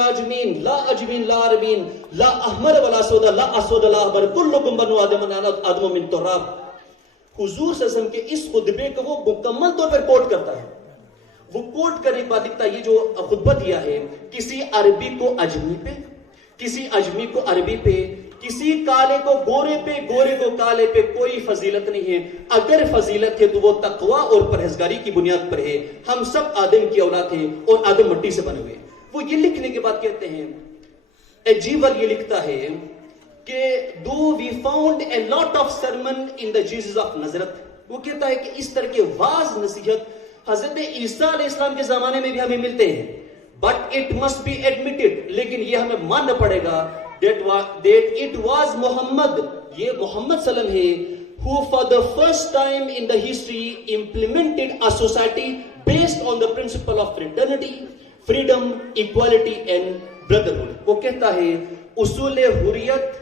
ولا اجمین لا اجمین لا عربین لا احمر ولا اسود لا اسود لا احمر کلکم بنو آدم آدم من تراب. حضور صلی اللہ علیہ وسلم کے اس خطبے کو وہ مکمل طور پر کوٹ کرتا ہے. وہ کوٹ کرنے کے بعد لکھتا ہے یہ جو خطبہ دیا ہے کسی عربی کو اجمی پہ, کسی اجمی کو عربی پہ, کسی کالے کو گورے پہ, گورے کو کالے پہ کوئی فضیلت نہیں ہے. اگر فضیلت ہے تو وہ تقوی اور پرہیزگاری کی بنیاد پر ہے. ہم سب آدم کی اولاد ہیں اور آدم مٹی سے بنے ہوئے. وہ یہ لکھنے کے بعد کہتے ہیں, ایجیول یہ لکھتا ہے کہ though we found a lot of sermon in the Jesus of Nazareth, وہ کہتا ہے کہ اس طرح کے واعظ نصیحت حضرت عیسیٰ علیہ السلام کے زمانے میں بھی ہمیں ملتے ہیں. but it must be admitted, لیکن یہ ہمیں ماننا پڑے گا that it was Muhammad, یہ محمد صلی اللہ علیہ وسلم ہے who for the first time in the history implemented a society based on the principle of fraternity, freedom, equality and brotherhood. وہ کہتا ہے اصول حریت,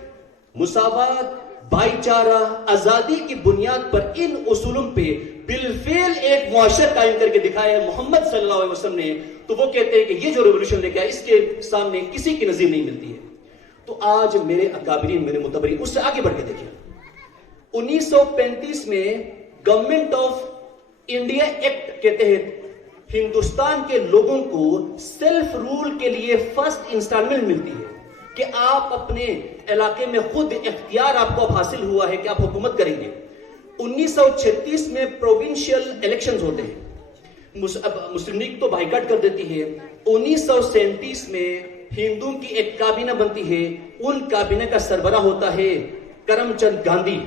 مساوات, بھائی چارہ, آزادی کی بنیاد پر ان اصولوں پہ بالفعل ایک معاشرہ قائم کر کے دکھایا ہے محمد صلی اللہ علیہ وسلم نے. تو وہ کہتے ہیں کہ یہ جو ریولوشن لے کے آیا اس کے سامنے کسی کی نظیر نہیں ملتی ہے. تو آج میرے اکابرین, میرے متبرین, اس سے آگے بڑھ کے دیکھیں, 1935 میں گورنمنٹ آف انڈیا ایکٹ کے تحت ہندوستان کے لوگوں کو سیلف رول کے لیے فرسٹ انسٹالمنٹ ملتی ہے کہ آپ اپنے علاقے میں خود اختیار آپ کو اب حاصل ہوا ہے کہ آپ حکومت کریں گے. 1936 میں پروونشل الیکشنز ہوتے ہیں, مسلم لیگ تو بائیکاٹ کر دیتی ہے. 1937 میں ہندوؤں کی ایک کابینہ بنتی ہے, ان کابینہ کا سربراہ ہوتا ہے کرم چند گاندھی.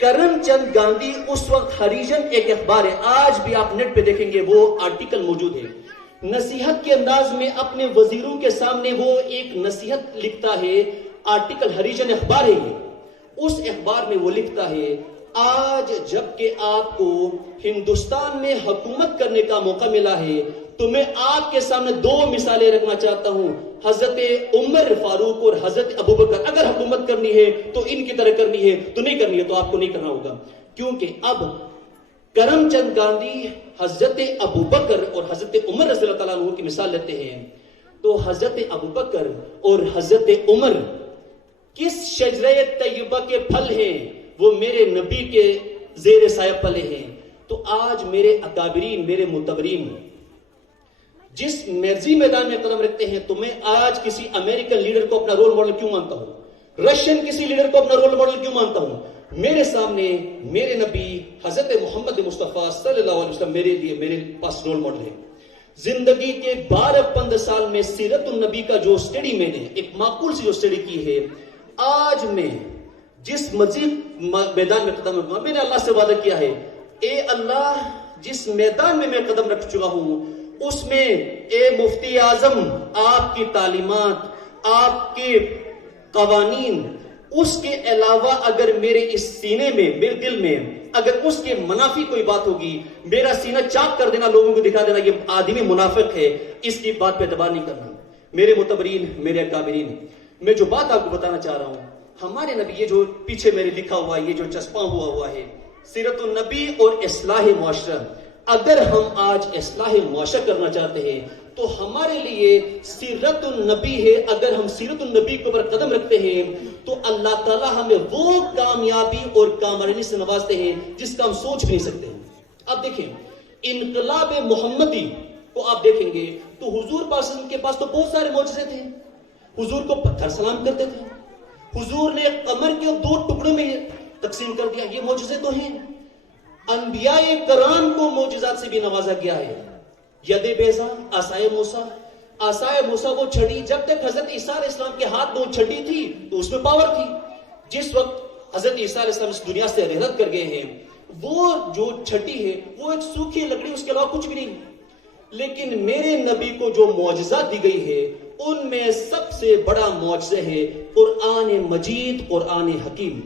کرم چند گاندھی اس وقت ہریجن ایک اخبار ہے, آج بھی آپ نیٹ پہ دیکھیں گے وہ آرٹیکل موجود ہے. نصیحت کے انداز میں اپنے وزیروں کے سامنے وہ ایک نصیحت لکھتا ہے, آرٹیکل ہریجن اخبار ہے یہ. اس اخبار میں وہ لکھتا ہے آج جب کہ آپ کو ہندوستان میں حکومت کرنے کا موقع ملا ہے تو میں آپ کے سامنے دو مثالیں رکھنا چاہتا ہوں, حضرت عمر فاروق اور حضرت ابوبکر. اگر حکومت کرنی ہے تو ان کی طرح کرنی ہے, تو نہیں کرنی ہے تو آپ کو نہیں کرنا ہوگا. کیونکہ اب کرم چند گاندھی حضرت ابوبکر اور حضرت عمر رضی اللہ تعالیٰ عنہ کی مثال لیتے ہیں. تو حضرت ابوبکر اور حضرت عمر کس شجرہ طیبہ کے پھل ہیں؟ وہ میرے نبی کے زیر سایہ پلے ہیں. تو آج میرے اکابرین, میرے متبرین جس مرضی میدان میں قدم رکھتے ہیں, تو میں آج کسی امریکن لیڈر کو اپنا رول ماڈل کیوں مانتا ہوں, رشین کسی لیڈر کو اپنا رول ماڈل کیوں مانتا ہوں؟ میرے سامنے میرے نبی حضرت محمد مصطفیٰ صلی اللہ علیہ وسلم میرے لیے, میرے پاس رول ماڈل ہے. زندگی کے 12-15 سال میں سیرت النبی کا جو اسٹڈی میں نے ایک معقول سی جو اسٹڈی کی ہے, آج میں جس مزید میدان میں قدم رکھوں گا, میں نے اللہ سے وعدہ کیا ہے, اے اللہ جس میدان میں قدم رکھ چکا ہوں اس میں اے مفتی اعظم آپ کی تعلیمات, آپ کے قوانین, اس کے علاوہ اگر میرے اس سینے میں, میرے دل میں اگر اس کے منافی کوئی بات ہوگی, میرا سینہ چاک کر دینا, لوگوں کو دکھا دینا یہ آدمی منافق ہے, اس کی بات پہ اعتبار نہیں کرنا. میرے متبرین, میرے اکابرین, میں جو بات آپ کو بتانا چاہ رہا ہوں, ہمارے نبی, یہ جو پیچھے میرے لکھا ہوا ہے, یہ جو چسپاں ہوا ہے سیرت النبی اور اصلاح معاشرہ, اگر ہم آج اصلاح معاشرہ کرنا چاہتے ہیں تو ہمارے لیے سیرت النبی ہے. اگر ہم سیرت النبی کے اوپر قدم رکھتے ہیں تو اللہ تعالیٰ ہمیں وہ کامیابی اور کامرانی سے نوازتے ہیں جس کا ہم سوچ بھی نہیں سکتے. اب دیکھیں انقلاب محمدی کو آپ دیکھیں گے تو حضور پاک کے پاس تو بہت سارے معجزے تھے. حضور کو پتھر سلام کرتے تھے, حضور نے قمر کے 2 ٹکڑوں میں تقسیم کر دیا, یہ معجزے تو ہیں. انبیاء کرام کو معجزات سے بھی نوازا گیا ہے. ید بیضا, عصائے موسیٰ, عصائے موسیٰ وہ چھڑی, جب تک حضرت عیسیٰ علیہ السلام کے ہاتھ میں وہ چھڑی تھی تو اس میں پاور تھی. جس وقت حضرت عیسیٰ علیہ السلام اس دنیا سے رحلت کر گئے ہیں, وہ جو چھٹی ہے وہ ایک سوکھی لکڑی, اس کے علاوہ کچھ بھی نہیں. لیکن میرے نبی کو جو معجزات دی گئی ہے ان میں سب سے بڑا معجزہ ہے قرآن مجید, قرآن حکیم.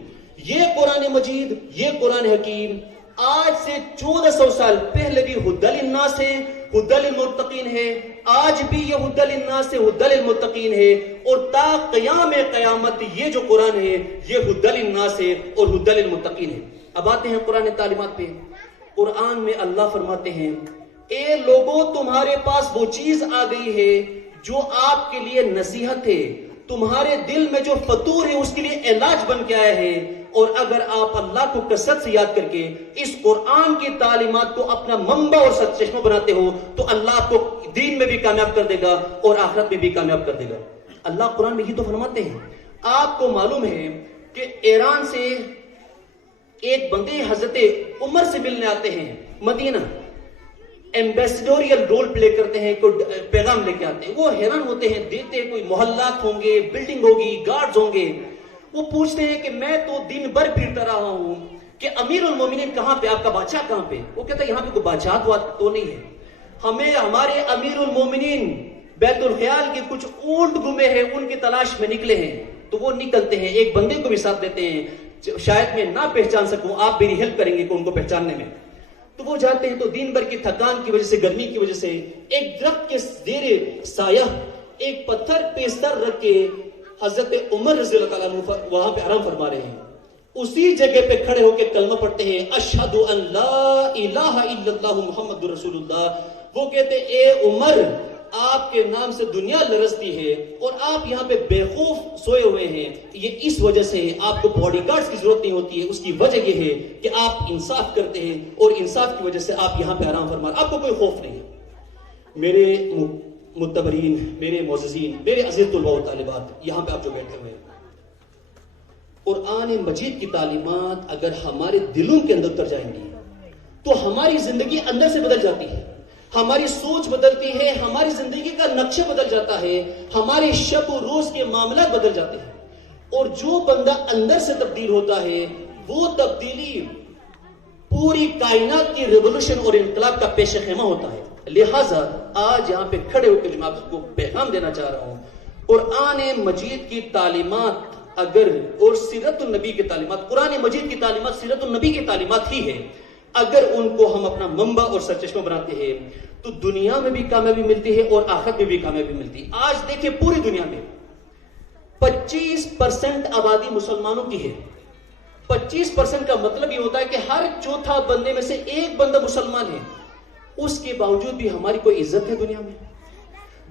یہ قرآن مجید, یہ قرآن حکیم آج سے 1400 سال پہلے بھی ہدی للناس ہے, ہدی للمتقین ہے, آج بھی یہ ہدی للناس ہے, ہدی للمتقین ہے, اور تا قیام قیامت یہ جو قرآن ہے یہ ہدی للناس ہے اور ہدی للمتقین ہے. اب آتے ہیں قرآن تعلیمات پہ. قرآن میں اللہ فرماتے ہیں اے لوگوں تمہارے پاس وہ چیز آ گئی ہے جو آپ کے لیے نصیحت ہے، تمہارے دل میں جو فطور ہے اس کے لیے علاج بن کے آیا ہے. اور اگر آپ اللہ کو کثرت سے یاد کر کے اس قرآن کی تعلیمات کو اپنا منبع اور سرچشمہ بناتے ہو تو اللہ آپ کو دین میں بھی کامیاب کر دے گا اور آخرت میں بھی کامیاب کر دے گا. اللہ قرآن میں یہ تو فرماتے ہیں. آپ کو معلوم ہے کہ ایران سے ایک بندے حضرت عمر سے ملنے آتے ہیں مدینہ، ایمبیسڈوریل رول پلے کرتے ہیں، کوئی پیغام لے کے آتے ہیں. وہ حیران ہوتے ہیں، دیکھتے ہیں کوئی محلات ہوں گے، بلڈنگ ہوگی، گارڈز ہوں گے. وہ پوچھتے ہیں کہ میں تو دن بھر پھرتا رہا ہوں کہ امیر المومنین کہاں پہ، آپ کا بادشاہ کہاں پہ؟ وہ کہتا ہے یہاں پہ کوئی بادشاہ تو نہیں ہے، ہمیں ہمارے امیر المومنین بیت الخیال کے کچھ اونٹ گمے ہیں، ان کی تلاش میں نکلے ہیں. تو وہ نکلتے ہیں، ایک بندے کو بھی ساتھ دیتے ہیں. شاید میں نہ پہچان سکوں، آپ میری ہیلپ کریں گے کہ ان کو پہچاننے میں. تو وہ جاتے ہیں تو دن بھر کی تھکان کی وجہ سے، گرمی کی وجہ سے ایک درخت کے زیر سایہ ایک پتھر پہ سر رکھ کے حضرت عمر رضی اللہ تعالیٰ عنہ وہاں پہ آرام فرما رہے ہیں. اسی جگہ پہ کھڑے ہو کے کلمہ پڑھتے ہیں، اشہد ان لا الہ الا اللہ محمد رسول اللہ. وہ کہتے اے عمر، آپ کے نام سے دنیا لرزتی ہے اور آپ یہاں پہ بے خوف سوئے ہوئے ہیں. یہ اس وجہ سے آپ کو باڈی گارڈز کی ضرورت نہیں ہوتی ہے. اس کی وجہ یہ ہے کہ آپ انصاف کرتے ہیں اور انصاف کی وجہ سے آپ یہاں پہ آرام فرما رہے ہیں، آپ کو کوئی خوف نہیں ہے. میرے متبرین، میرے معززین، میرے عزیز طلباء و طالبات، یہاں پہ آپ جو بیٹھے ہوئے ہیں، قرآن مجید کی تعلیمات اگر ہمارے دلوں کے اندر اتر جائیں گی تو ہماری زندگی اندر سے بدل جاتی ہے، ہماری سوچ بدلتی ہے، ہماری زندگی کا نقشہ بدل جاتا ہے، ہمارے شب و روز کے معاملات بدل جاتے ہیں. اور جو بندہ اندر سے تبدیل ہوتا ہے وہ تبدیلی پوری کائنات کی ریولوشن اور انقلاب کا پیش خیمہ ہوتا ہے. لہٰذا آج یہاں پہ کھڑے ہو کے جو میں آپ کو پیغام دینا چاہ رہا ہوں، قرآن مجید کی تعلیمات اگر، اور سیرت النبی کی تعلیمات، قرآن مجید کی تعلیمات سیرت النبی کی تعلیمات ہی ہے، اگر ان کو ہم اپنا منبع اور سرچشمہ بناتے ہیں تو دنیا میں بھی کامیابی ملتی ہے اور آخرت میں بھی کامیابی ملتی ہے. آج دیکھیں پوری دنیا میں 25% آبادی مسلمانوں کی ہے. 25% کا مطلب یہ ہوتا ہے کہ ہر چوتھا بندے میں سے ایک بندہ مسلمان ہے. اس کے باوجود بھی ہماری کوئی عزت ہے دنیا میں؟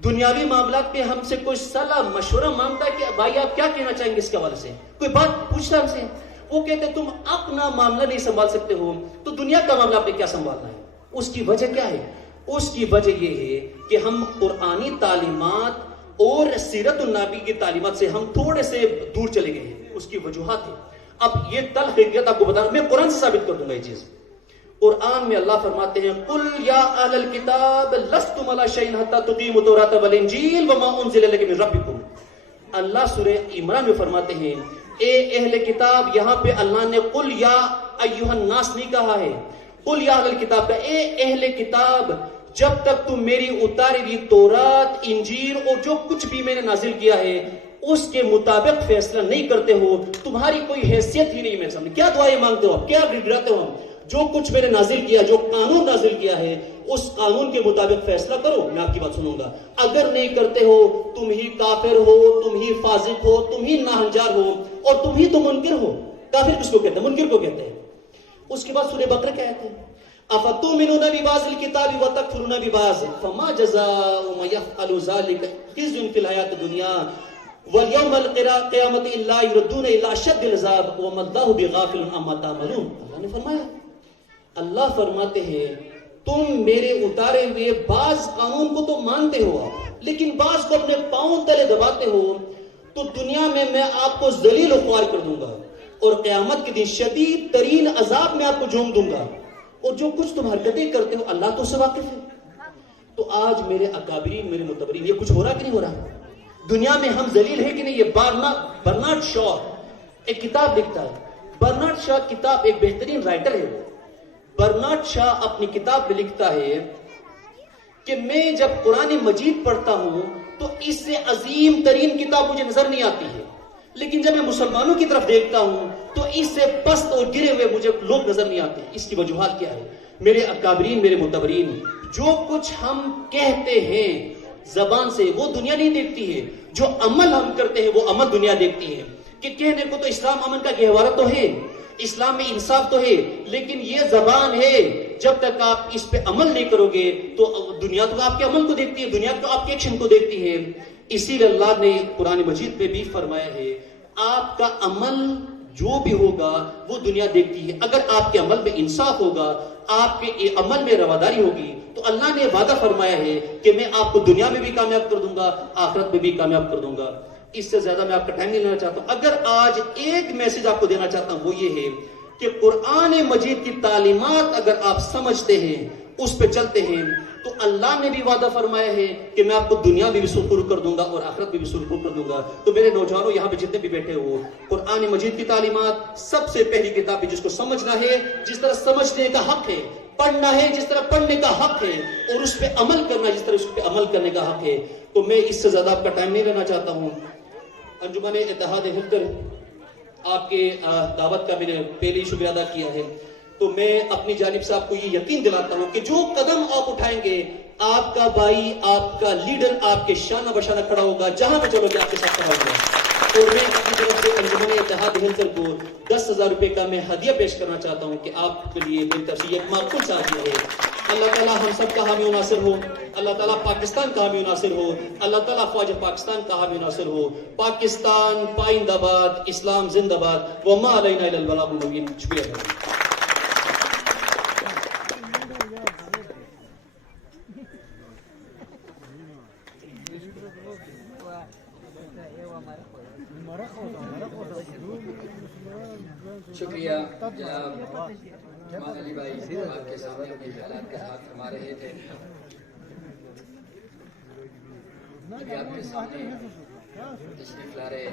دنیاوی معاملات میں ہم سے کوئی صلاح مشورہ مانگتا ہے کہ بھائی آپ کیا کہنا چاہیں گے اس کے حوالے سے؟ کوئی بات پوچھتا ہم سے؟ وہ کہتے ہیں تم اپنا معاملہ نہیں سنبھال سکتے ہو تو دنیا کا معاملہ آپ نے کیا سنبھالنا ہے؟ اس کی وجہ کیا ہے؟ اس کی وجہ یہ ہے کہ ہم قرآنی تعلیمات اور سیرت النبی کی تعلیمات سے ہم تھوڑے سے دور چلے گئے ہیں. اس کی وجوہات ہے. اب یہ تلخ حقیقت آپ کو بتا، میں قرآن سے ثابت کر دوں گا یہ چیز. قرآن میں اللہ فرماتے ہیں قل یا اہل الکتاب لستم علی شیء حتی تقیموا التوراۃ والانجیل وما انزل الیکم من ربکم. اللہ سورہ عمران میں فرماتے ہیں اے اہل کتاب، یہاں پہ اللہ نے قل یا ایھا الناس نہیں کہا ہے، قل یا اہل الکتاب کا، اے اہل کتاب جب تک تم میری اتاری ہوئی تورات، انجیل اور جو کچھ بھی میں نے نازل کیا ہے اس کے مطابق فیصلہ نہیں کرتے ہو، تمہاری کوئی حیثیت ہی نہیں میرے سامنے. کیا دعائیں مانگتے ہو آپ؟ کیا گڑگڑاتے ہو؟ جو کچھ میں نے نازل کیا، جو قانون نازل کیا ہے اس قانون کے مطابق فیصلہ کرو، میں آپ کی بات سنوں گا. اگر نہیں کرتے ہو تم ہی کافر ہو، تم ہی فاسق ہو، تم ہی ناہنجار ہو اور تم ہی تو منکر ہو. کافر کس کو کہتے ہیں؟ منکر کو کہتے ہیں. اس کے بعد سورہ بقرہ کیا ہے؟ افتؤمنون ببعض الکتاب وتکفرون ببعض فما جزاء من يفعل ذلك خزي في الحیاة الدنیا وَالْيَوْمَ الْقِيَامَةِ إِلَّا يُرَدُّونَ إِلَىٰ أَشَدِّ الْعَذَابِ وَمَا اللَّهُ بِغَافِلٍ عَمَّا تَعْمَلُونَ. اللہ نے فرمایا، اللہ فرماتے ہیں تم میرے اتارے ہوئے بعض قانون کو تو مانتے ہو آپ، لیکن بعض کو اپنے پاؤں تلے دباتے ہو، تو دنیا میں آپ کو ذلیل و خوار کر دوں گا اور قیامت کے دن شدید ترین عذاب میں آپ کو جھونک دوں گا. اور جو کچھ تم حرکتیں کرتے ہو اللہ تو سے واقف ہے. تو آج میرے اکابرین، میرے متبرین، یہ کچھ ہو رہا کہ نہیں ہو رہا؟ دنیا میں ہم ذلیل ہیں کہ نہیں؟ یہ برنارڈ شاء ایک کتاب لکھتا ہے. برنارڈ شاء کتاب ایک بہترین رائٹر ہے. وہ برنارڈ شاء اپنی کتاب میں لکھتا ہے کہ میں جب قرآن مجید پڑھتا ہوں تو اس سے عظیم ترین کتاب مجھے نظر نہیں آتی ہے، لیکن جب میں مسلمانوں کی طرف دیکھتا ہوں تو اس سے پست اور گرے ہوئے مجھے لوگ نظر نہیں آتے. اس کی وجوہات کیا ہے؟ میرے اکابرین، میرے متبرین، جو کچھ ہم کہتے ہیں زبان سے وہ دنیا نہیں دیکھتی ہے، جو عمل ہم کرتے ہیں وہ عمل دنیا دیکھتی ہے. کہ کہنے کو تو اسلام امن کا گہوارہ تو ہے، اسلام میں انصاف تو ہے، لیکن یہ زبان ہے جب تک آپ اس پہ عمل نہیں کرو گے تو دنیا تو آپ کے عمل کو دیکھتی ہے, دنیا تو آپ کے ایکشن کو دیکھتی ہے. اسی لیے اللہ نے قرآن مجید میں بھی فرمایا ہے آپ کا عمل جو بھی ہوگا وہ دنیا دیکھتی ہے. اگر آپ کے عمل میں انصاف ہوگا, آپ کے عمل میں رواداری ہوگی, تو اللہ نے وعدہ فرمایا ہے کہ میں آپ کو دنیا میں بھی کامیاب کر دوں گا, آخرت میں بھی کامیاب کر دوں گا. اس سے زیادہ میں آپ کا ٹائم نہیں لینا چاہتا ہوں. اگر آج ایک میسج آپ کو دینا چاہتا ہوں وہ یہ ہے کہ قرآن مجید کی تعلیمات اگر آپ سمجھتے ہیں, اس پہ چلتے ہیں, تو اللہ نے بھی وعدہ فرمایا ہے کہ میں آپ کو دنیا میں بھی سرخرو کر دوں گا اور آخرت میں بھی سرخرو کر دوں گا. تو میرے نوجوانوں یہاں پہ جتنے بھی بیٹھے ہو, قرآن مجید کی تعلیمات سب سے پہلی کتاب ہے جس کو سمجھنا ہے, جس طرح سمجھنے کا حق ہے, پڑھنا ہے جس طرح پڑھنے کا حق ہے, اور اس پہ عمل کرنا جس طرح اس پہ عمل کرنے کا حق ہے. تو میں اس سے زیادہ آپ کا ٹائم نہیں لینا چاہتا ہوں. انجمن اتحاد ہند کر آپ کے دعوت کا میں نے پہلے ہی شکریہ ادا کیا ہے. تو میں اپنی جانب سے آپ کو یہ یقین دلاتا ہوں کہ جو قدم آپ اٹھائیں گے, آپ کا بھائی, آپ کا لیڈر آپ کے شانہ بشانہ کھڑا ہوگا, جہاں پہ چلو گے آپ کے ساتھ کھڑا ہوگا. اور میں اپنی طرف سے انجمن اتحاد ہند کو 10,000 روپے کا میں ہدیہ پیش کرنا چاہتا ہوں کہ آپ کے لیے میری طرف سے یہ معقول سا ہدیہ ہے. اللہ تعالیٰ ہم سب کا حامی و ناصر ہو, اللہ تعالیٰ پاکستان کا حامی و ناصر ہو, اللہ تعالیٰ فوج پاکستان کا حامی و ناصر ہو. پاکستان پائندہ باد, اسلام زندہ باد, وما علینا الا البلاغ المبین. شکریہ. شکریہ جناب جمال علی بھائی, آپ کے سامنے اپنے خیالات کا اظہار فرما رہے تھے. ابھی آپ کے سامنے تشریف لا رہے